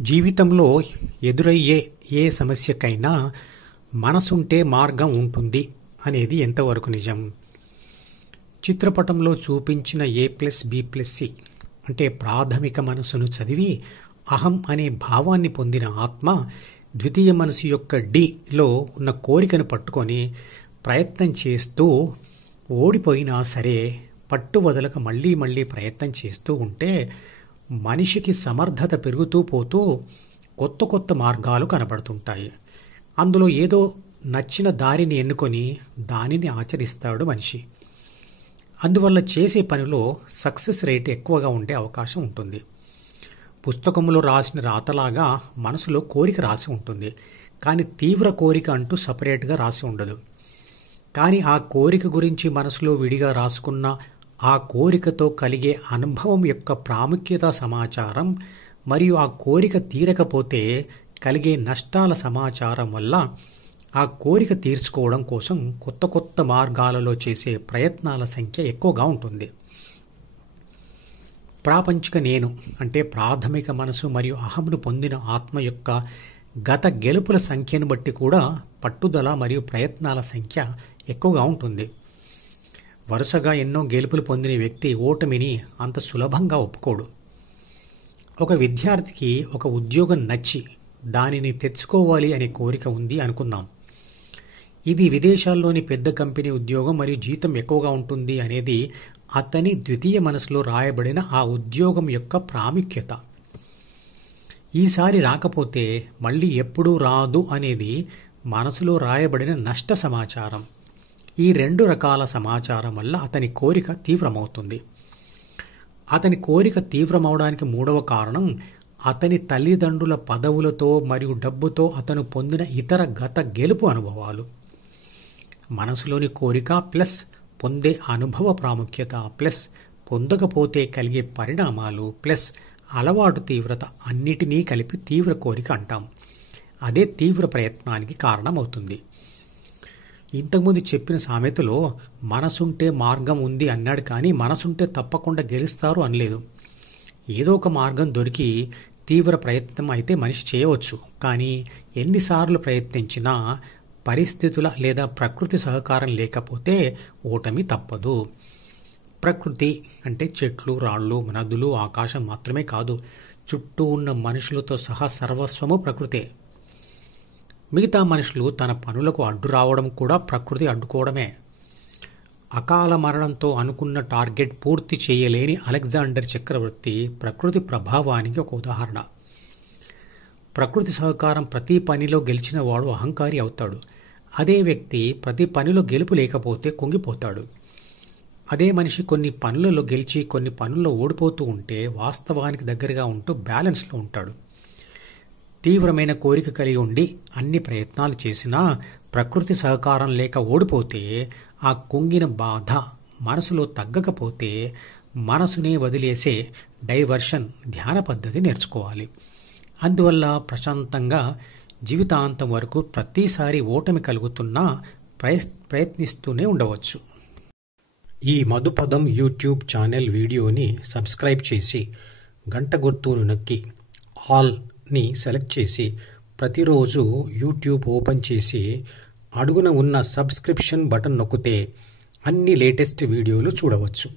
జీవితంలో ఎదురయ్యే ఏ సమస్యకైనా మనసుంటే మార్గం ఉంటుంది అనేది ఎంతవరకు నిజం? చిత్రపటంలో చూపించిన A+B+C అంటే ప్రాథమిక మనసును చదివి అహం అనే భావాన్ని పొందిన ఆత్మ ద్వితీయ మనసు యొక్క Dలో ఉన్న కోరికను పట్టుకొని ప్రయత్నం చేస్తూ ఓడిపోయినా సరే పట్టు వదలక మళ్ళీ ప్రయత్నం చేస్తూ ఉంటే మనిషికి సమర్థత పెరుగుతూ పోతూ కొత్త మార్గాలు కనబడుతుంటాయి. అందులో ఏదో నచ్చిన దారిని ఎన్నుకొని దానిని ఆచరిస్తాడు మనిషి. అందువల్ల చేసే పనిలో సక్సెస్ రేట్ ఎక్కువగా ఉండే అవకాశం ఉంటుంది. పుస్తకంలో రాసిన రాతలాగా మనసులో కోరిక రాసి ఉంటుంది, కానీ తీవ్ర కోరిక అంటూ సపరేట్గా రాసి ఉండదు. కానీ ఆ కోరిక గురించి మనసులో విడిగా రాసుకున్న ఆ కోరికతో కలిగే అనుభవం యొక్క ప్రాముఖ్యత సమాచారం మరియు ఆ కోరిక తీరకపోతే కలిగే నష్టాల సమాచారం వల్ల ఆ కోరిక తీర్చుకోవడం కోసం కొత్త మార్గాలలో చేసే ప్రయత్నాల సంఖ్య ఎక్కువగా ఉంటుంది. ప్రాపంచిక నేను అంటే ప్రాథమిక మనసు మరియు అహంను పొందిన ఆత్మ యొక్క గత గెలుపుల సంఖ్యను బట్టి కూడా పట్టుదల మరియు ప్రయత్నాల సంఖ్య ఎక్కువగా ఉంటుంది. వరుసగా ఎన్నో గెలుపులు పొందిన వ్యక్తి ఓటమిని అంత సులభంగా ఒప్పుకోడు. ఒక విద్యార్థికి ఒక ఉద్యోగం నచ్చి దానిని తెచ్చుకోవాలి అనే కోరిక ఉంది అనుకుందాం. ఇది విదేశాల్లోని పెద్ద కంపెనీ ఉద్యోగం మరియు జీతం ఎక్కువగా ఉంటుంది అనేది అతని ద్వితీయ మనసులో రాయబడిన ఆ ఉద్యోగం యొక్క ప్రాముఖ్యత. ఈసారి రాకపోతే మళ్ళీ ఎప్పుడూ రాదు అనేది మనసులో రాయబడిన నష్ట సమాచారం. ఈ రెండు రకాల సమాచారం వల్ల అతని కోరిక తీవ్రమవుతుంది. అతని కోరిక తీవ్రమవడానికి మూడవ కారణం అతని తల్లిదండ్రుల పదవులతో మరియు డబ్బుతో అతను పొందిన ఇతర గత గెలుపు అనుభవాలు. మనసులోని కోరిక ప్లస్ పొందే అనుభవ ప్రాముఖ్యత ప్లస్ పొందకపోతే కలిగే పరిణామాలు ప్లస్ అలవాటు తీవ్రత అన్నిటినీ కలిపి తీవ్ర కోరిక అంటాం. అదే తీవ్ర ప్రయత్నానికి కారణమవుతుంది. ఇంతకుముందు చెప్పిన సామెతలో మనసుంటే మార్గం ఉంది అన్నాడు, కానీ మనసుంటే తప్పకుండా గెలుస్తారు అనలేదు. ఏదో ఒక మార్గం దొరికి తీవ్ర ప్రయత్నం అయితే మనిషి చేయవచ్చు, కానీ ఎన్నిసార్లు ప్రయత్నించినా పరిస్థితుల లేదా ప్రకృతి సహకారం లేకపోతే ఓటమి తప్పదు. ప్రకృతి అంటే చెట్లు, రాళ్ళు, నదులు, ఆకాశం మాత్రమే కాదు, చుట్టూ ఉన్న మనుషులతో సహా సర్వస్వము ప్రకృతే. మిగతా మనుషులు తన పనులకు అడ్డు రావడం కూడా ప్రకృతి అడ్డుకోవడమే. అకాల మరణంతో అనుకున్న టార్గెట్ పూర్తి చేయలేని అలెగ్జాండర్ చక్రవర్తి ప్రకృతి ప్రభావానికి ఒక ఉదాహరణ. ప్రకృతి సహకారం ప్రతి పనిలో గెలిచిన వాడు అహంకారి అవుతాడు. అదే వ్యక్తి ప్రతి పనిలో గెలుపు లేకపోతే కుంగిపోతాడు. అదే మనిషి కొన్ని పనులలో గెలిచి కొన్ని పనుల్లో ఓడిపోతూ ఉంటే వాస్తవానికి దగ్గరగా ఉంటూ బ్యాలెన్స్లో ఉంటాడు. తీవ్రమైన కోరిక కలిగి ఉండి అన్ని ప్రయత్నాలు చేసినా ప్రకృతి సహకారం లేక ఓడిపోతే ఆ కుంగిన బాధ మనసులో తగ్గకపోతే మనసునే వదిలేసే డైవర్షన్ ధ్యాన పద్ధతి నేర్చుకోవాలి. అందువల్ల ప్రశాంతంగా జీవితాంతం వరకు ప్రతిసారి ఓటమి కలుగుతున్నా ప్రయత్నిస్తూనే ఉండవచ్చు. ఈ మధుపదం యూట్యూబ్ ఛానల్ వీడియోని సబ్స్క్రైబ్ చేసి గంట గుర్తును నొక్కి ఆల్ని సెలెక్ట్ చేసి ప్రతిరోజు యూట్యూబ్ ఓపెన్ చేసి అడుగున ఉన్న సబ్స్క్రిప్షన్ బటన్ నొక్కితే అన్ని లేటెస్ట్ వీడియోలు చూడవచ్చు.